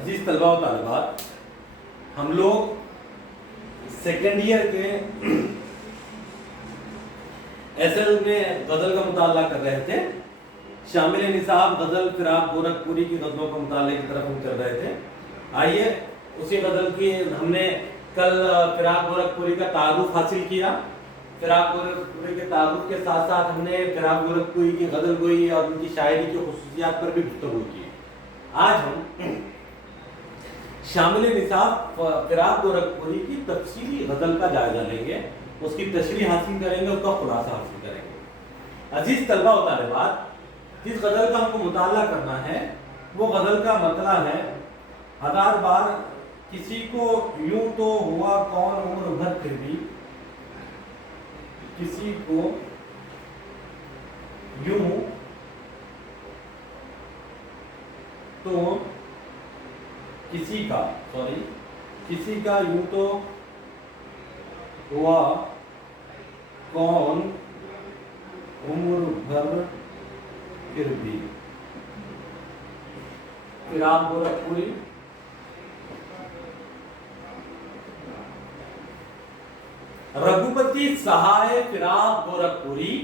عزیز طلبہ و طالبات، ہم لوگ سیکنڈ ایئر کے ایس ایل میں غزل کا مطالعہ کر رہے تھے. شامل نصاب غزل فراق گورکھپوری کی غزلوں کا مطالعے کی طرف ہم چل رہے تھے. آئیے اسی غزل کی ہم نے کل فراق گورکھپوری کا تعارف حاصل کیا. فراق گورکھپوری کے تعارف کے ساتھ ساتھ ہم نے فراق گورکھپوری کی غزل گوئی اور ان کی شاعری کی خصوصیات پر بھی گفتگو کی. آج ہم شامل نصاب فراق گورکھپوری کی تفصیلی غزل کا جائزہ لیں گے، اس کی تشریح حاصل کریں گے، اس کا خلاصہ حاصل کریں گے. عزیز طلبہ و طالبات، جس غزل کا ہم کو مطالعہ کرنا ہے وہ غزل کا مطلب ہے: ہزار بار کسی کو یوں تو ہوا کون عمر بھر پھر بھی، کسی کو یوں تو کسی کا یوں تو ہوا کون عمر بھر پھر بھی. فراق گورکھپوری. رگھوپتی سہائے فراق گورکھپوری،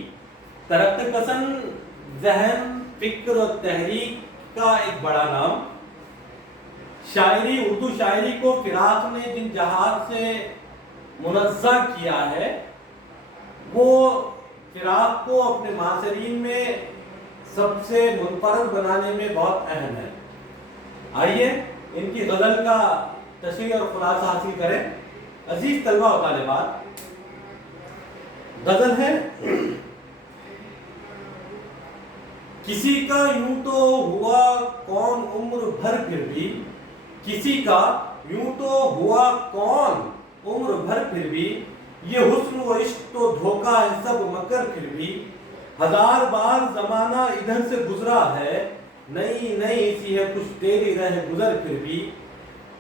ترقی پسند ذہن، فکر و تحریک کا ایک بڑا نام. شاعری، اردو شاعری کو فراق نے جن جہات سے منزہ کیا ہے وہ فراق کو اپنے معاصرین میں سب سے منفرد بنانے میں بہت اہم ہے. آئیے ان کی غزل کا تشریح اور خلاصہ حاصل کریں. عزیز طلبہ و طالبات، غزل ہے: کسی کا یوں تو ہوا کون عمر بھر پھر بھی، کسی کا یوں تو ہوا کون عمر بھر پھر بھی، یہ حسن و عشق تو دھوکہ ہے سب مکر پھر بھی. ہزار بار زمانہ ادھر سے گزرا ہے، نئی نئی سی ہے کچھ تیری رہ گزر پھر بھی.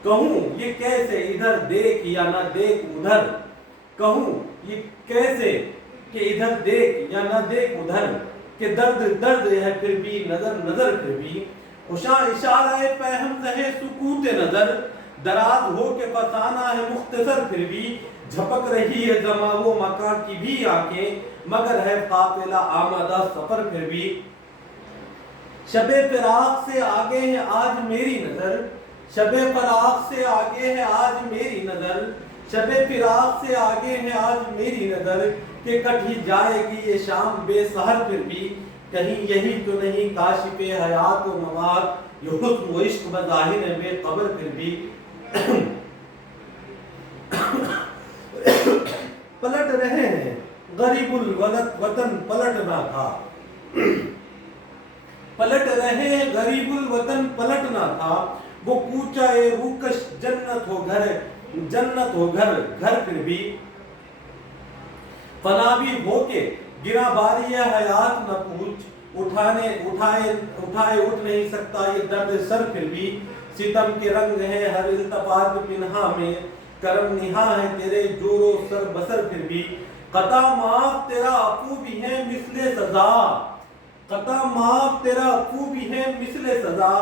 کہوں یہ کیسے ادھر دیکھ یا نہ دیکھ ادھر، کہوں یہ کیسے کہ ادھر دیکھ یا نہ دیکھ ادھر، کہ درد درد ہے پھر بھی نظر نظر پھر بھی. خوشاں اشارہ پہم زہے سکوت نظر، دراز ہو کے فسانہ ہے مختصر پھر بھی. جھپک رہی ہے زماں و مکان کی بھی آنکھیں، مگر ہے قافلہ آمدہ سفر پھر بھی. شب فراق سے آگے ہے آج میری نظر، شب فراق سے آگے ہے آج میری نظر، شب فراق سے آگے ہے آج میری نظر، کہ کٹ ہی جائے گی یہ شام بے سحر پھر بھی. کہیں یہی تو نہیں کاشف حیات و ممات، یہ حسن و عشق بظاہر ہے بے قبر پھر بھی. پلٹ رہے ہیں غریب الوطن پلٹنا تھا، پلٹ رہے ہیں غریب الوطن پلٹنا تھا. وہ کوچہ روکش جنت ہو گھر گھر پھر بھی. فنا بھی ہو کے گرا باری حیات نہ پوچھ، اٹھائے اٹھ نہیں سکتا یہ درد سر پھر بھی. ستم کے رنگ ہے ہر التفات پنہا میں، کرم نہا ہے تیرے جور و سر بسر پھر بھی. قطع معاف تیرا عفو بھی ہے مثل سزا، قطع معاف تیرا عفو بھی ہے مثل سزا،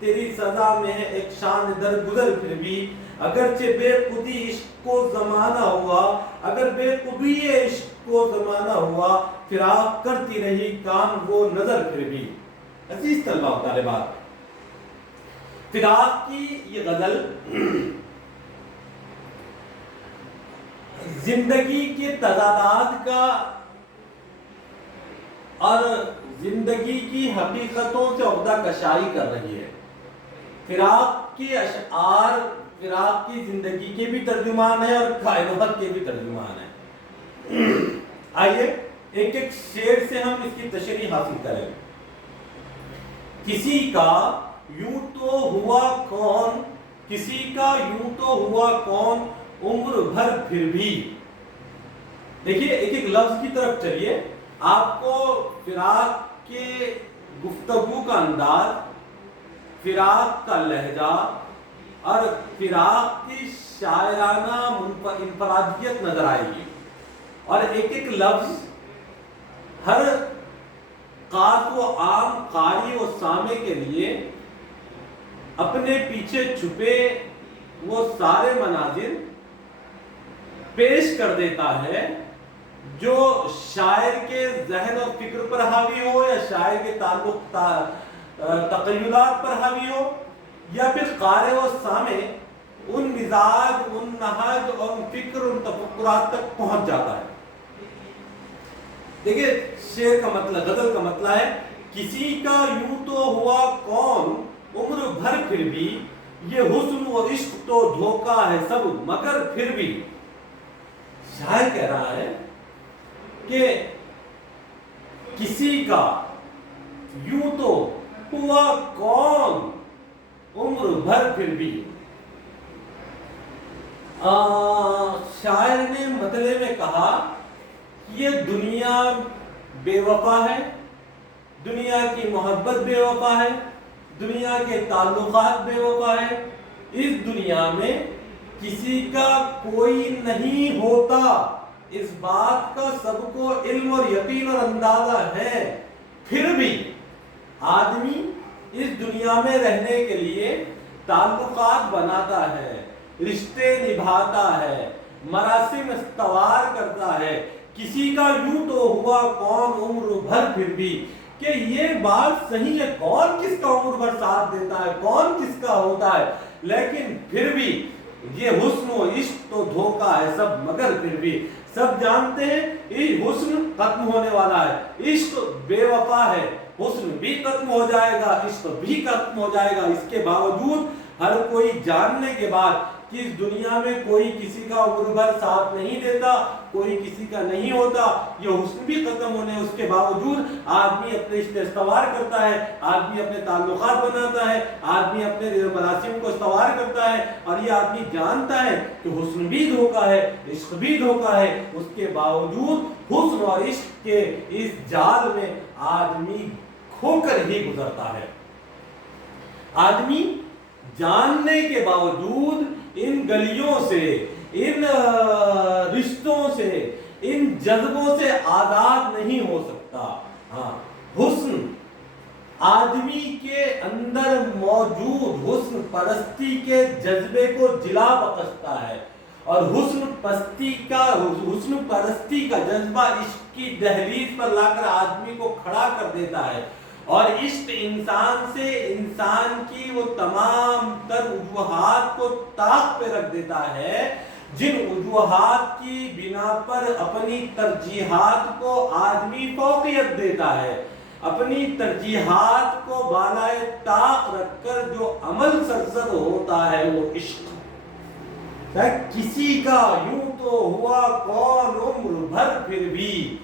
تیری سزا میں ہے ایک شان در گزر پھر بھی. اگرچہ بے خودی عشق کو زمانہ ہوا، اگر بے خودی عشق کو زمانہ ہوا، فراق کرتی رہی کام وہ نظر پھر بھی. عزیز طلبہ و طالبات، فراق کی یہ غزل زندگی کے تضادات کا اور زندگی کی حقیقتوں سے عقدہ کشائی کر رہی ہے. فراق کے اشعار فراق کی زندگی کے بھی ترجمان ہیں اور کائنات کے بھی ترجمان ہیں. آئیے ایک ایک شعر سے ہم اس کی تشریح حاصل کریں. کسی کا یوں تو ہوا کون، کسی کا یوں تو ہوا کون عمر بھر پھر بھی. دیکھیے ایک ایک لفظ کی طرف چلیے. آپ کو فراق کے گفتگو کا انداز، فراق کا لہجہ اور فراق کی شاعرانہ انفرادیت نظر آئے گی. اور ایک ایک لفظ ہر خاص و عام قاری و سامع کے لیے اپنے پیچھے چھپے وہ سارے مناظر پیش کر دیتا ہے جو شاعر کے ذہن اور فکر پر حاوی ہو یا شاعر کے تعلق تخیلات پر حاوی ہو یا پھر قارئ و سامع ان مزاج، ان نہج اور ان فکر، ان تفکرات تک پہنچ جاتا ہے۔ دیکھیں شعر کا مطلب، غزل کا مطلب ہے کسی کا یوں تو ہوا کون عمر بھر پھر بھی، یہ حسن و عشق تو دھوکا ہے سب مگر پھر بھی۔ شاعر کہہ رہا ہے کہ کسی کا یوں تو ہوا کون عمر بھر پھر بھی۔ شاعر نے مطلع میں کہا کہ یہ دنیا بے وفا ہے، دنیا کی محبت بے وفا ہے، دنیا کے تعلقات بے وفا ہے، اس دنیا میں کسی کا کوئی نہیں ہوتا، اس بات کا سب کو علم اور یقین اور اندازہ ہے، پھر بھی آدمی اس دنیا میں رہنے کے لیے تعلقات بناتا ہے، رشتے نبھاتا ہے، مراسم استوار کرتا ہے۔ کسی کا یوں تو ہوا کون عمر بھر پھر بھی، کہ یہ بات صحیح ہے، کون کس کا عمر بھر ساتھ دیتا ہے، کون کس کا ہوتا ہے، لیکن پھر بھی یہ حسن و عشق تو دھوکا ہے سب مگر پھر بھی۔ سب جانتے ہیں یہ حسن ختم ہونے والا ہے، عشق بے وفا ہے، حسن بھی ختم ہو جائے گا، عشق بھی ختم ہو جائے گا۔ اس کے باوجود ہر کوئی جاننے کے بعد کہ اس دنیا میں کوئی کسی کا عمر بھر ساتھ نہیں دیتا، کوئی کسی کا نہیں ہوتا، یہ حسن بھی ختم ہونے اس کے باوجود آدمی اپنے رشتے استوار کرتا ہے، آدمی اپنے تعلقات بناتا ہے، آدمی اپنے مراسم کو استوار کرتا ہے، اور یہ آدمی جانتا ہے کہ حسن بھی دھوکا ہے، عشق بھی دھوکا ہے، اس کے باوجود حسن اور عشق کے اس جال میں آدمی کھو کر ہی گزرتا ہے۔ آدمی جاننے کے باوجود ان گلیوں سے، ان رشتوں سے، ان جذبوں سے آزاد نہیں ہو سکتا۔ ہاں، حسن آدمی کے اندر موجود حسن پرستی کے جذبے کو جلا بخشتا ہے، اور حسن پرستی کا جذبہ عشق کی دہلیز پر لا کر آدمی کو کھڑا کر دیتا ہے، اور عشق انسان سے انسان کی وہ تمام تر وجوہات کو طاق پہ رکھ دیتا ہے جن وجوہات کی بنا پر اپنی ترجیحات کو آدمی فوقیت دیتا ہے، اپنی ترجیحات کو بالائے طاق رکھ کر جو عمل سرزد ہوتا ہے وہ عشق۔ کسی کا یوں تو ہوا کون عمر بھر پھر بھی،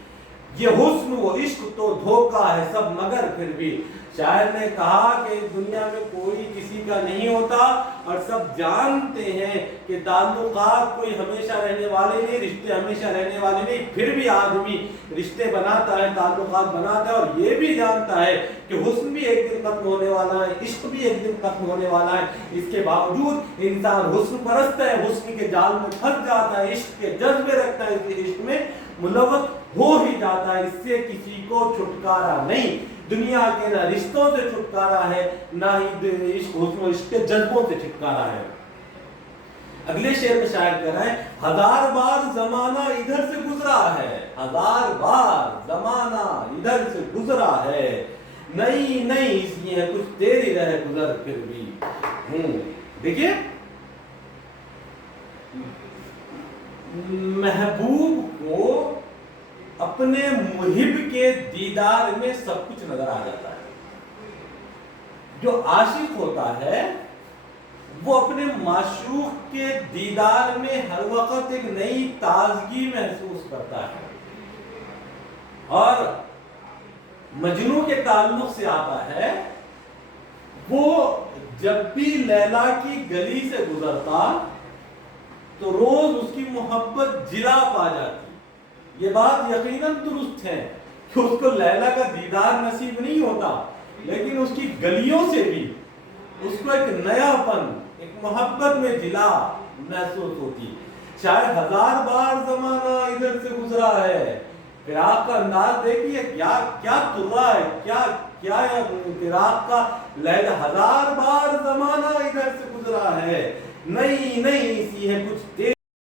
یہ حسن و عشق تو دھوکا ہے سب مگر پھر بھی۔ شاعر نے کہا کہ اس دنیا میں کوئی کسی کا نہیں ہوتا، اور سب جانتے ہیں کہ تعلقات کوئی ہمیشہ رہنے والے نہیں، رشتے ہمیشہ رہنے والے نہیں، پھر بھی آدمی رشتے بناتا ہے، تعلقات بناتا ہے، اور یہ بھی جانتا ہے کہ حسن بھی ایک دن ختم ہونے والا ہے، عشق بھی ایک دن ختم ہونے والا ہے۔ اس کے باوجود انسان حسن پرست ہے، حسن کے جال میں پھنس جاتا ہے، عشق کے جذبے رکھتا ہے، اس عشق میں ملوث ہو ہی جاتا ہے، اس سے کسی کو چھٹکارا نہیں۔ دنیا کے نہ رشتوں سے چھٹکارا ہے، نہ ہی عشق حسن و عشق کے جذبوں سے چھٹکارا ہے۔ اگلے شعر میں شاعر کہہ رہے ہیں، ہزار بار زمانہ ادھر سے گزرا ہے، ہزار بار زمانہ ادھر سے گزرا ہے، نئی نئی اس لیے کچھ تیری رہ گزر پھر بھی۔ دیکھیے محبوب کو اپنے محب کے دیدار میں سب کچھ نظر آ جاتا ہے۔ جو عاشق ہوتا ہے وہ اپنے معشوق کے دیدار میں ہر وقت ایک نئی تازگی محسوس کرتا ہے، اور مجنوں کے تعلق سے آتا ہے، وہ جب بھی لیلا کی گلی سے گزرتا تو روز اس کی محبت جلا پا جاتی۔ یہ بات یقیناً درست ہے کہ اس کو لیلا کا دیدار نصیب نہیں ہوتا، لیکن اس کی گلیوں سے بھی اس کو ایک نیا پن، ایک محبت میں جلا محسوس ہوتی۔ شاید ہزار بار زمانہ ادھر سے گزرا ہے، فراق کا انداز دیکھیے کیا کیا تر رہا ہے، کیا کیا فراق کا لہجہ، 1000 بار زمانہ ادھر سے گزرا ہے، نئی نئی سی ہے کچھ دیر